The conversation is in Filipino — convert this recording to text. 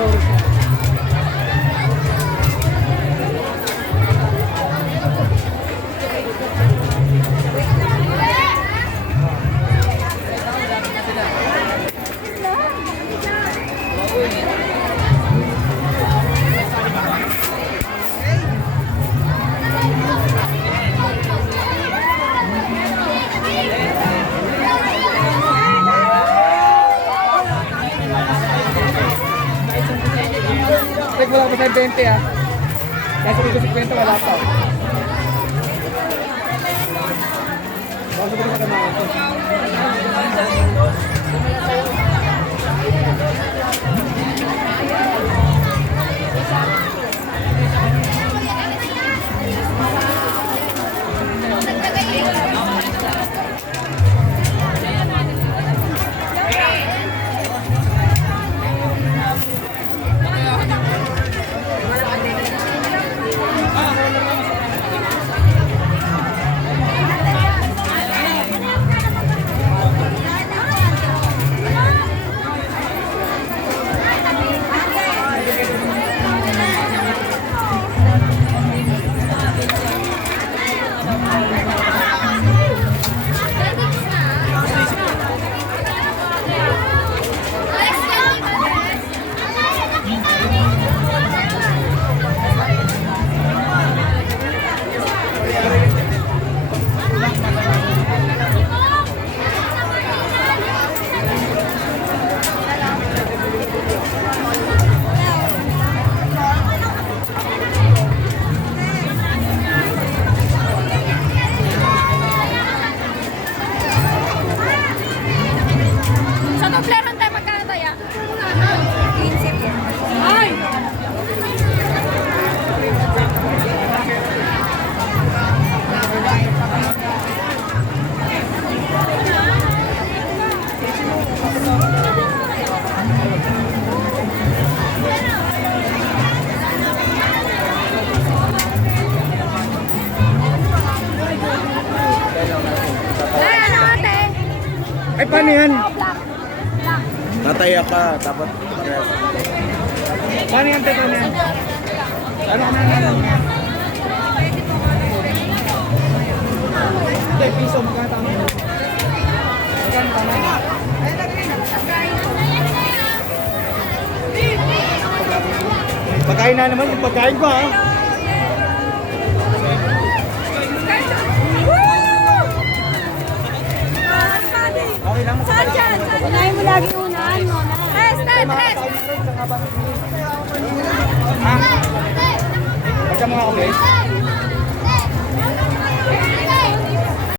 Wala pa sa 20 ah. Nasa dito 50 wala pa. Bakit dito ka naman ito? Ay, paano yan? Nataya ka, dapat Paano yan, te? Paano yan? Ano ka na? Hindi, piso, magkatama. Magkatama. Pagkain na naman, pagkain ko ha. Okay lang. Saan dyan? Unahin mo lagi unahan mo. Rest. Pagka mga kape.